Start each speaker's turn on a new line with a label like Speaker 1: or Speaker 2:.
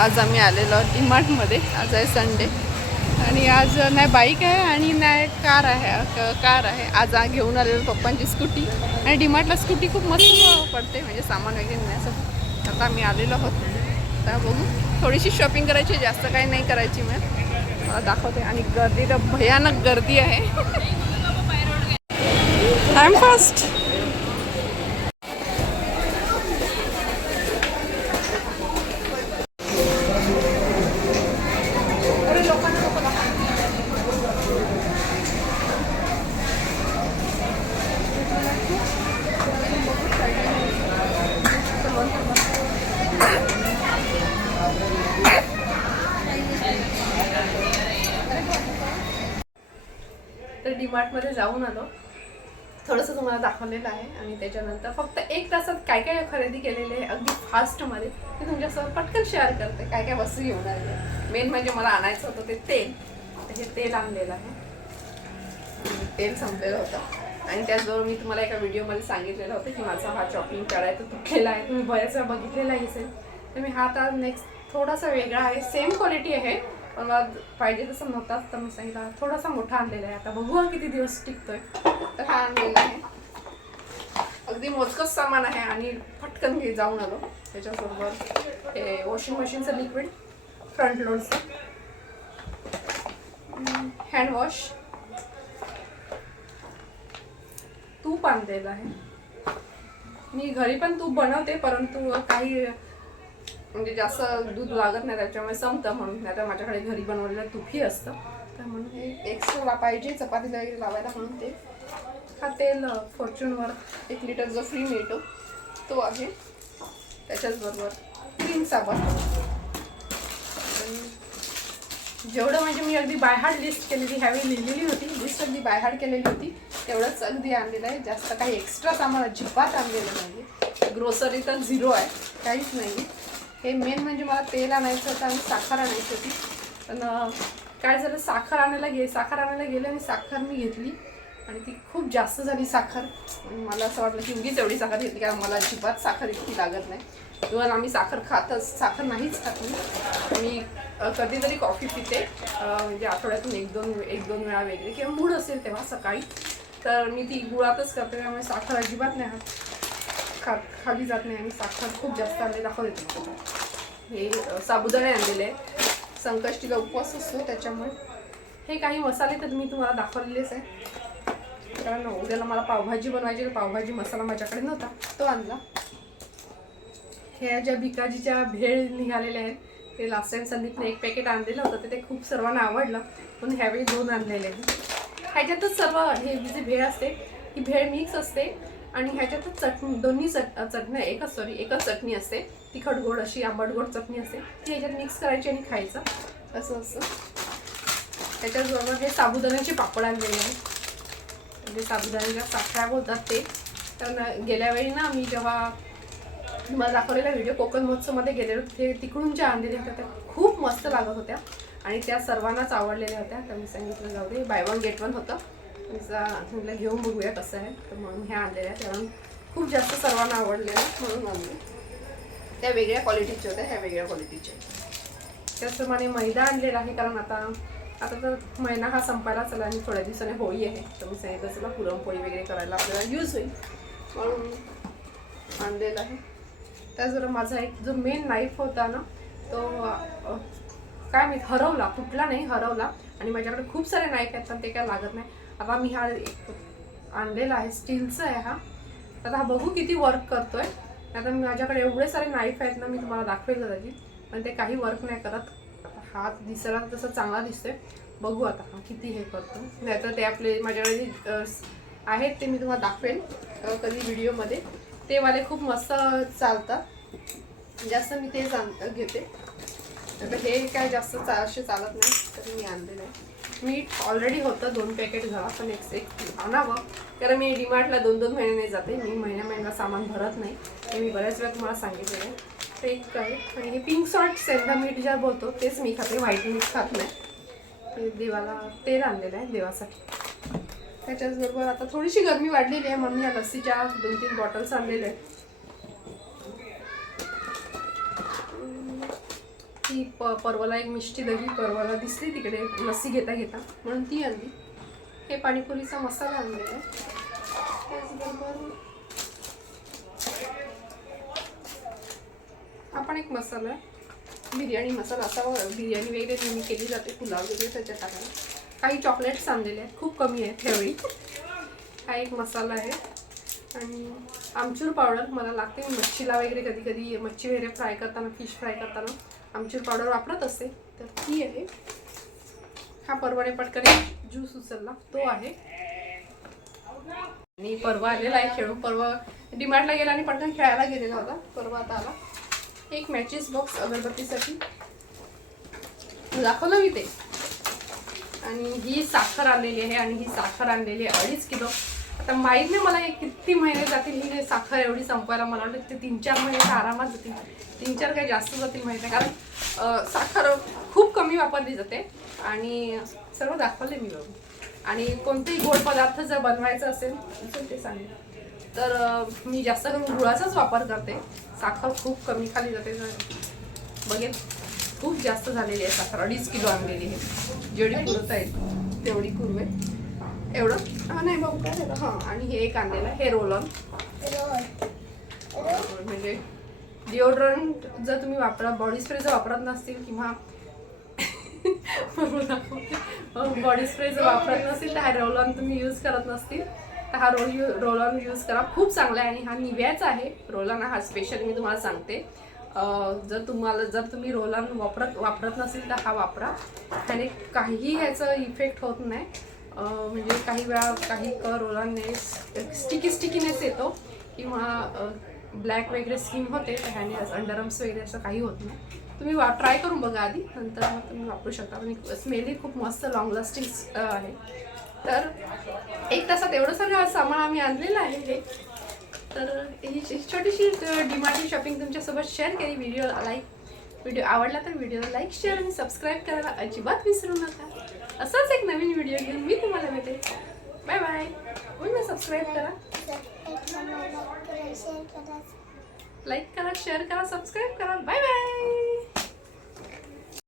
Speaker 1: आज आम्ही आलेलो आहोत डीमार्टमध्ये. आज आहे संडे आणि आज नाही बाईक आहे आणि नाही कार आहे कार आहे. आज घेऊन आलेलो पप्पांची स्कूटी. आणि डीमार्टला स्कूटी खूप मस्त पडते म्हणजे सामान वगैरे नेण्यासाठी. आता आम्ही आलेलो आहोत. आता बघू. थोडीशी शॉपिंग करायची जास्त काही नाही करायची मी. मला दाखवते. आणि गर्दी तर भयानक गर्दी आहे. टाइम फास्ट डीमार्टमध्ये जाऊन आलो. थोडंसं तुम्हाला दाखवलेलं आहे आणि त्याच्यानंतर फक्त एक तासात काय काय खरेदी केलेली आहे अगदी फास्टमध्ये मी तुमच्यासोबत पटकन शेअर करते काय काय वस्तू घेऊन आले. मेन म्हणजे मला आणायचं होतं ते तेल. तर हे तेल आणलेलं आहे. तेल संपलेलं होतं. आणि त्याचबरोबर मी तुम्हाला एका व्हिडिओमध्ये सांगितलेलं होतं की माझा हा चॉपिंग करायचा तुटलेला आहे. तुम्ही बऱ्याच वेळा बघितलेला असेल. तर मी हा आता नेक्स्ट थोडासा वेगळा आहे. सेम क्वालिटी आहे. पण मला पाहिजे तसं नव्हताच तर मी सांगितलं थोडासा मोठा आणलेला आहे. आता बघू हा किती दिवस टिकतोय. तर हा आणलेला आहे. अगदी मोजकंच सामान आहे आणि पटकन घे जाऊन आलो. त्याच्याबरोबर हे वॉशिंग मशीनचं लिक्विड फ्रंट लोडचं हँडवॉश तूप आणलेलं आहे. मी घरी पण तूप बनवते परंतु काही म्हणजे जास्त दूध लागत नाही त्याच्यामुळे संपतं म्हणून. नाही तर माझ्याकडे घरी बनवलेलं तूपही असतं. तर म्हणून हे एक्स्ट्रा पाहिजे चपातीला वगैरे लावायला म्हणून ते. हा तेल फॉर्च्यूनवर एक लिटर जो फ्री मिळतो. तो आहे. त्याच्याचबरोबर क्रीम साबण. जेवढं म्हणजे मी अगदी बायहार्ड लिस्ट केलेली ह्यावेळी लिहिलेली होती. लिस्ट अगदी बायहार्ड केलेली होती. तेवढंच अगदी आणलेलं आहे. जास्त काही एक्स्ट्रा सामान अजिबात आणलेलं नाही ग्रोसरी तर झिरो आहे. काहीच नाही हे मेन म्हणजे मला तेल आणायचं होतं आणि साखर आणायची होती. पण काय झालं साखर आणायला गे साखर आणायला गेले आणि साखर मी घेतली. आणि ती खूप जास्त झाली साखर. मला असं वाटलं की उगीच एवढी साखर घेतली कारण मला अजिबात साखर इतकी लागत नाही. इव्हन आम्ही साखर खातच साखर नाहीच खात मी. मी कधीतरी कॉफी पिते. म्हणजे आठवड्यातून एक दोन एक दोन वेळा वगैरे. किंवा मूड असेल तेव्हा सकाळी. तर मी ती गुळातच करते त्यामुळे साखर अजिबात नाही खात. खा खाली जात नाही आणि साखर खूप जास्त आणले दाखवते तुम्हाला. हे साबुदाणे आणलेले संकष्टीला उपवास असतो त्याच्यामुळे. हे काही मसाले तर मी तुम्हाला दाखवलेलेच आहे कारण उद्याला मला पावभाजी बनवायची तर पावभाजी मसाला माझ्याकडे नव्हता. तो आणला. ह्या ज्या भिकाजीच्या भेळ निघालेल्या आहेत ते लास्ट टाइम संदीपने एक पॅकेट आणलेलं होतं. ते ते खूप सर्वांना आवडलं. पण ह्यावेळी दोन आणलेले आहेत. ह्याच्यातच सर्व हे जी भेळ असते ही भेळ मिक्स असते. आणि ह्याच्यातच चटणी दोन्ही चट चटण्या एकच सॉरी एकच चटणी असते. तिखट गोड अशी आंबट गोड चटणी असते. ती ह्याच्यात मिक्स करायची आणि खायचं. असं असं. त्याच्याचबरोबर हे साबुदाण्याचे पापड आणलेले आहे म्हणजे साबुदाण्याच्या साखळ्या बोलतात ते. तर गेल्या वेळी ना मी जेव्हा तुम्हाला दाखवलेला व्हिडिओ कोकण महोत्सवमध्ये गेलेलो ते तिकडून ज्या आणलेल्या होत्या त्या खूप मस्त लागत होत्या. आणि त्या सर्वांनाच आवडलेल्या होत्या. तर मी सांगितलं जाऊ दे बाय वन गेट वन होतं. मी म्हटलं घेऊन बघूया कसं आहे. तर म्हणून ह्या आणलेल्या कारण खूप जास्त सर्वांना आवडलेलं म्हणून आणले त्या वेगळ्या क्वालिटीच्या होत्या ह्या वेगळ्या क्वालिटीच्या त्याचप्रमाणे मैदा आणलेला आहे. कारण आता आता तर महिना हा संपायला चला आणि थोड्या दिवसाने होळी आहे. तर मी सांगितलं चला पुरणपोळी वगैरे करायला आपल्याला यूज होईल. म्हणून आणलेला आहे. त्याचबरोबर माझा एक जो मेन नाईफ होता ना तो काय मी हरवला. तुटला नाही हरवला. आणि माझ्याकडे खूप सारे नाईफ आहेत पण ते काय लागत नाही. आता मी हा एक आणलेला आहे स्टीलचा आहे हा. आता हा बघू किती वर्क करतोय. आता माझ्याकडे एवढे सारे नाईफ आहेत ना मी तुम्हाला दाखवेल त्याची पण ते काही वर्क नाही करत. हात दिसायला तसं चांगला दिसतोय. बघू आता हा किती हे करतो. नाहीतर ते आपले माझ्याकडे जे आहेत ते मी तुम्हाला दाखवेल कधी व्हिडिओमध्ये ते वाले खूप मस्त चालतात. जास्त मी तेच घेते. आता हे काय जास्त चा असे चालत नाही तरी मी आणलेलं आहे. मीठ ऑलरेडी होतं दोन पॅकेट घरात पण एक एक आणावं. कारण मी डीमार्टला दोन दोन महिन्याने जाते. मी महिन्या महिन्याला सामान भरत नाही. हे मी बऱ्याच वेळा तुम्हाला सांगितलेलं आहे. ते एक आहे. आणि हे पिंक सॉल्ट सेंधा मीठ ज्या बोलतो तेच मी खाते. व्हाईट मीठ खात नाही. ते देवाला तेल आणलेलं आहे देवासाठी. त्याच्याचबरोबर आता थोडीशी गरमी वाढलेली आहे. म्हणून या लस्सीच्या दोन तीन बॉटल्स आणलेल्या आहेत. ती प परवाला एक मिष्टी दही परवाला दिसली तिकडे लस्सी घेता घेता. म्हणून ती आणली. हे पाणीपुरीचा मसाला आणलेला त्याचबरोबर हा पण एक मसाला आहे बिर्याणी मसाला असा बिर्याणी वगैरे नेहमी केली जाते पुलाव वगैरे त्याच्या टाकायला काही चॉकलेट्स आणलेले आहेत खूप कमी आहेत ह्यावेळी हा एक मसाला आहे. आणि आमचूर पावडर मला लागते मच्छीला वगैरे कधी कधी मच्छी वगैरे फ्राय करताना फिश फ्राय करताना. आमचूर पावडर वापरत असते तर ती आहे. हा परवाने पटकन ज्यूस उचलला तो आहे. आणि परवा आलेला आहे खेळू परवा डिमार्टला गेला आणि पटकन खेळायला गेलेला होता. परवा आता आला. एक मॅचेस बॉक्स अगरबत्तीसाठी. दाखवलं मी ते. आणि ही साखर आणलेली आहे आणि ही साखर आणलेली आहे अडीच किलो. आता माहीत नाही मला हे किती महिने जातील ही साखर एवढी संपवायला मला वाटतं ते तीन चार महिने तर आरामात जातील. तीन चार काही जास्त जातील माहीत नाही कारण साखर खूप कमी वापरली जाते आणि सर्व दाखवले मी बघू. आणि कोणतेही गोड पदार्थ जर बनवायचा असेल ते सांगेल तर मी जास्त करून गुळाचाच वापर करते. साखर खूप कमी खाली जाते. तर बघेल खूप जास्त झालेली आहे साखर. अडीच किलो आणलेली आहे. जेवढी पुरत आहे तेवढी कुरवे एवढं? हा नाही बघ काय हां आणि हे एक आणलेलं हे रोल ऑन म्हणजे डिओड्रंट जर तुम्ही वापरा बॉडी स्प्रे जर वापरत नसतील किंवा बॉडी स्प्रे जर वापरत नसतील तर हा रोल ऑन तुम्ही यूज करत नसतील तर हा roll you roll on use करा. खूप चांगला आहे आणि हा निव्याचा आहे. रोल ऑन हा स्पेशल मी तुम्हाला सांगते. जर तुम्हाला जर तुम्ही रोल ऑन वापरत वापरत नसेल तर हा वापरा. त्याने काहीही ह्याचं इफेक्ट होत नाही. म्हणजे काही वेळा काही कर ओलांने स्टिकी स्टिकीनेस येतो किंवा ब्लॅक वगैरे स्किन होते तर ह्याने अंडरम्स वगैरे असं काही होत नाही. तुम्ही वा ट्राय करून बघा आधी नंतर मग तुम्ही वापरू शकता. म्हणजे स्मेलही खूप मस्त लॉंग लास्टिंग आहे. तर एक तासात एवढं सगळं सामान आम्ही आणलेलं आहे हे. तर ही छोटीशी डिमांडची शॉपिंग तुमच्यासोबत शेअर केली. व्हिडिओ लाईक व्हिडिओ आवडला तर व्हिडिओला लाईक शेअर आणि सबस्क्राईब करायला अजिबात विसरू नका असाच एक नवीन व्हिडिओ घेऊन मी तुम्हाला भेटेल बाय बाय पुन्हा सबस्क्राईब करा लाईक करा शेअर करा सबस्क्राईब करा बाय बाय